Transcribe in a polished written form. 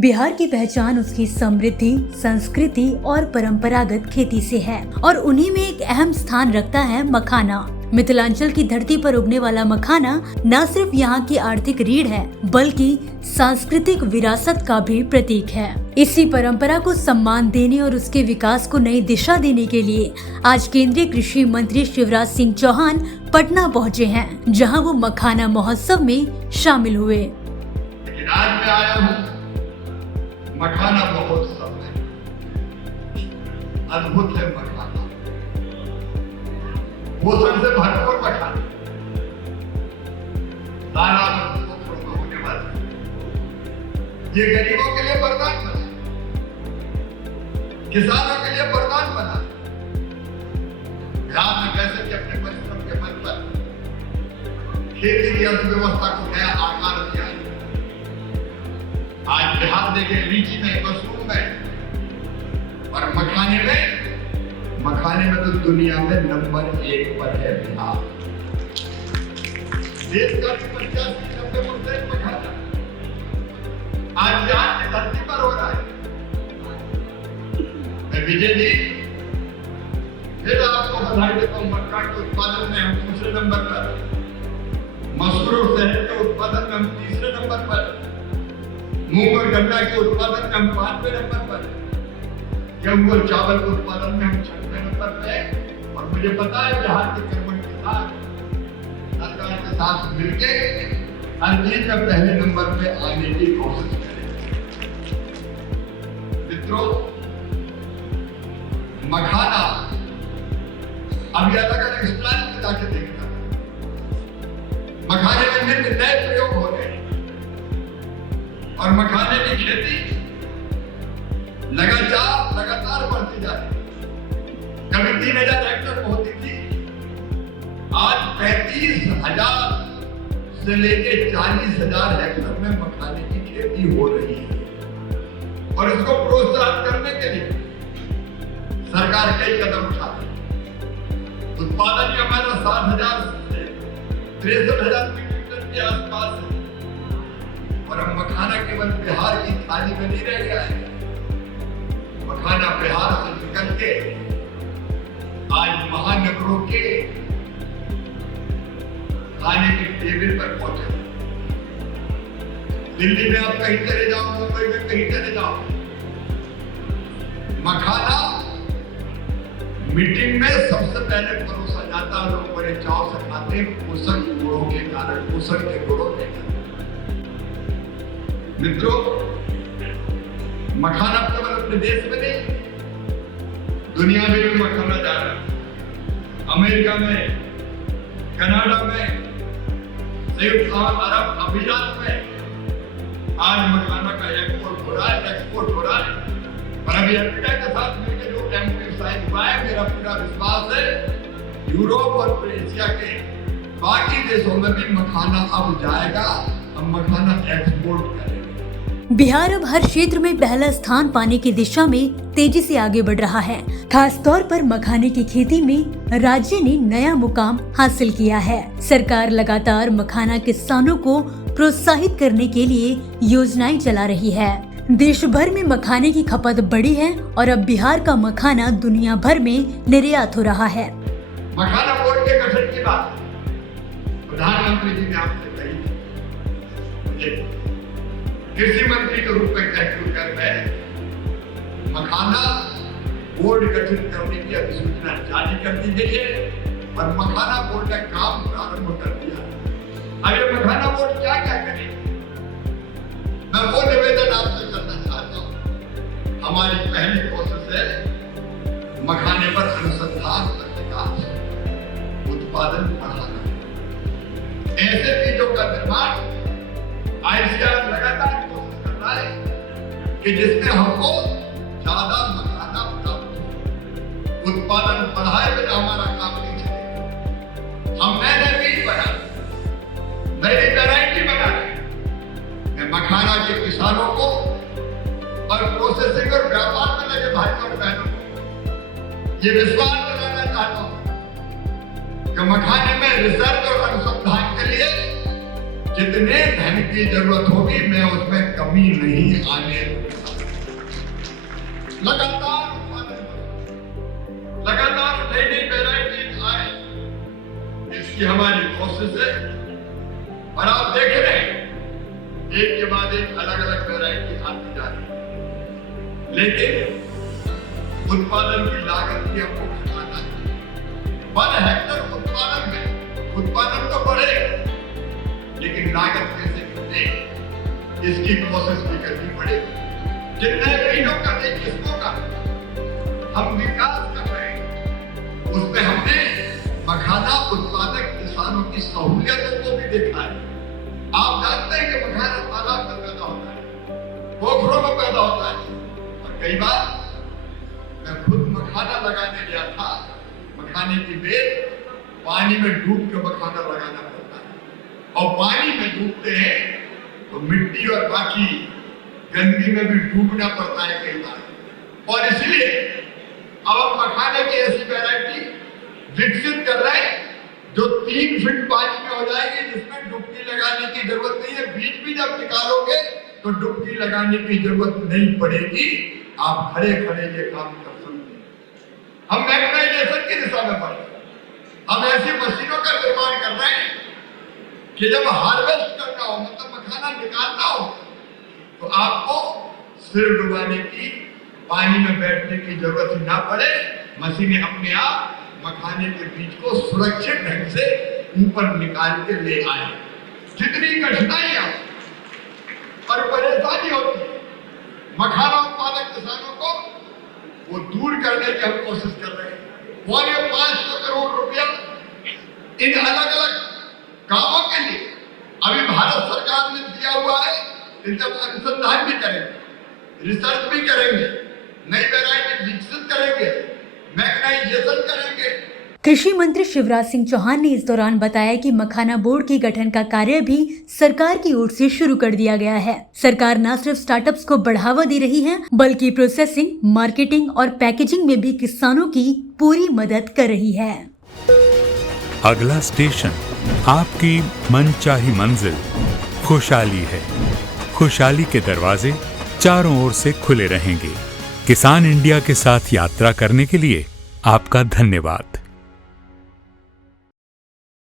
बिहार की पहचान उसकी समृद्धि, संस्कृति और परंपरागत खेती से है और उन्हीं में एक अहम स्थान रखता है मखाना। मिथिलांचल की धरती पर उगने वाला मखाना न सिर्फ यहाँ की आर्थिक रीढ़ है, बल्कि सांस्कृतिक विरासत का भी प्रतीक है। इसी परंपरा को सम्मान देने और उसके विकास को नई दिशा देने के लिए आज केंद्रीय कृषि मंत्री शिवराज सिंह चौहान पटना पहुँचे हैं, जहाँ वो मखाना महोत्सव में शामिल हुए। आज मैं आया हूँ मखाना महोत्सव में। अद्भुत है मखाना, पोषण से भरपूर मखाना, दाना होने वाला, ये गरीबों के लिए वरदान बना, किसानों के लिए वरदान बना। बिहार में वैसे भी अपने परिश्रम के बल पर खेती की अर्थव्यवस्था को नया आकार दिया है। आज बिहार देखे लीची में, मशरूम में और मखाने में तो दुनिया में नंबर 1 पर है बिहार। देश का 85-90% मखाना आज बिहार की धरती पर हो रहा है। मैं विजय जी फिर आपको बधाई देता हूँ। मक्का के उत्पादन में हम दूसरे नंबर पर, मसूर और शहद के उत्पादन में हम तीसरे नंबर पर, मूंग और गन्ना के उत्पादन में हम 5वें नंबर पर, गेहूं और चावल के उत्पादन में हम 6वें नंबर पर। और मुझे पता है बिहार के कर्मठ के साथ, सरकार के साथ मिलके हर चीज में पहले नंबर पे आने की कोशिश करें। मित्रों, मखाना अभी अलग अलग स्टाइल में जाके देखना, मखाने में नित्य नए प्रयोग हो रहे हैं और मखाने की खेती लगातार बढ़ती जा रही है। कभी 3000 हेक्टेयर में होती थी, आज 35,000 से लेके 40,000 हेक्टेयर में मखाने की खेती हो रही है। और इसको प्रोत्साहित करने के लिए सरकार कई कदम उठा रही है। उत्पादन ही हमारा 7,000 से 63,000 मीट्रिक टन के आसपास है। और अब मखाना केवल बिहार की थाली में नहीं रह गया है। मखाना बिहार से निकल के आज महानगरों के खाने के टेबल पर पहुंचे। दिल्ली में आप कहीं चले जाओ, मुंबई में कहीं चले जाओ, मखाना मीटिंग में सबसे पहले परोसा जाता है। लोग बड़े चाव से खाते हैं, पोषक गुणों के कारण, पोषण के गुणों के कारण। मित्रों, मखाना केवल अपने देश में नहीं, दुनिया में भी मखाना जा रहा है। अमेरिका में, कनाडा में, संयुक्त अरब अमीरात में आज मखाना का एक्सपोर्ट हो रहा है। और अभी अमेरिका के साथ मिलकर जो एमओयू हुआ है, मेरा पूरा विश्वास है यूरोप और एशिया के बाकी देशों में भी मखाना अब जाएगा। हम मखाना एक्सपोर्ट करेंगे। बिहार अब हर क्षेत्र में पहला स्थान पाने की दिशा में तेजी से आगे बढ़ रहा है। खास तौर पर मखाने की खेती में राज्य ने नया मुकाम हासिल किया है। सरकार लगातार मखाना किसानों को प्रोत्साहित करने के लिए योजनाएं चला रही है। देश भर में मखाने की खपत बढ़ी है और अब बिहार का मखाना दुनिया भर में निर्यात हो रहा है। मखाना बोर्ड के गठन की बात प्रधानमंत्री जी ने आपसे कही। कृषि मंत्री के रूप में कहकर मैं मखाना बोर्ड गठित करने की अधिसूचना जारी कर दी गई है और मखाना बोर्ड का काम प्रारंभ कर दिया। अब ये मखाना बोर्ड क्या क्या करे, मैं वो निवेदन आपसे करना चाहता हूँ। हमारी पहली कोशिश है मखाने पर अनुसंधान और विकास, उत्पादन बढ़ाना। ऐसे बीजों का निर्माण आईसीआर लगातार कोशिश कर रहा है कि जिसमें हमको ज्यादा मखाना प्राप्त हो। उत्पादन बढ़ाए बिना हमारा काम नहीं चलेगा। हम नए बीज बना, नई वैरायटी बना रहे। मखाना के किसानों को और प्रोसेसिंग और व्यापार में लगे भाइयों और बहनों को ये विश्वास दिलाना चाहता हूं कि मखाने में रिसर्च और अनुसंधान के लिए जितने धन की जरूरत होगी मैं उसमें कमी नहीं आने दूंगा। लगातार नई वैरायटी आए, इसकी हमारी कोशिश है। और आप देख रहे हैं एक के बाद एक अलग अलग वैरायटी आती जा रही है, लेकिन उत्पादन की लागत भी हमको घटाना है। पर हेक्टर उत्पादन तो बढ़े, लेकिन लागत कैसे घटे इसकी कोशिश भी करनी पड़ेगी। जितने महीनों का किस्मों का हम विकास कर रहे हैं, उसमें हमने मखाना उत्पादक किसानों की सहूलियतों को भी देखा है। आप जानते हैं कि मखाना तालाब में पैदा होता है, पोखरों में पैदा होता है, और कई बार मैं खुद मखाना लगाने गया था। मखाने की बेल पानी में डूब के मखाना लगाना पड़ता है, और पानी में डूबते हैं तो मिट्टी और बाकी गंदगी में भी डूबना पड़ता है कई बार। और इसलिए अब हम मखाने की ऐसी वैरायटी विकसित कर रहे हैं जो 3 फीट पानी में हो जाएगी, जिसमें डुबकी लगाने की जरूरत नहीं है। बीज भी जब निकालोगे तो डुबकी लगाने की जरूरत नहीं पड़ेगी, आप खड़े खड़े ये काम कर सकते हैं। हम मैकेनाइजेशन की दिशा में बढ़ रहे हैं। हम ऐसी मशीनों का निर्माण कर रहे हैं कि जब हार्वेस्ट करना हो, मतलब मखाना निकालना हो, तो आपको सिर डुबाने की, पानी में बैठने की जरूरत ही ना पड़े। मशीनें अपने आप मखाने के बीज को सुरक्षित ढंग से ऊपर निकाल के ले आए। जितनी कठिनाइयां और परेशानी होती है मखाना उत्पादक किसानों को, वो दूर करने की हम कोशिश कर रहे हैं। 500 करोड़ रुपया इन अलग अलग कामों के लिए अभी भारत सरकार ने दिया हुआ है। इन जब अनुसंधान भी करेंगे, रिसर्च भी करेंगे, नई वैरायटी विकसित करेंगे, मैकेनाइजेशन करेंगे। कृषि मंत्री शिवराज सिंह चौहान ने इस दौरान बताया कि मखाना बोर्ड के गठन का कार्य भी सरकार की ओर से शुरू कर दिया गया है। सरकार न सिर्फ स्टार्टअप्स को बढ़ावा दे रही है, बल्कि प्रोसेसिंग, मार्केटिंग और पैकेजिंग में भी किसानों की पूरी मदद कर रही है। अगला स्टेशन आपकी मनचाही मंजिल खुशहाली है। खुशहाली के दरवाजे चारों ओर से खुले रहेंगे। किसान इंडिया के साथ यात्रा करने के लिए आपका धन्यवाद।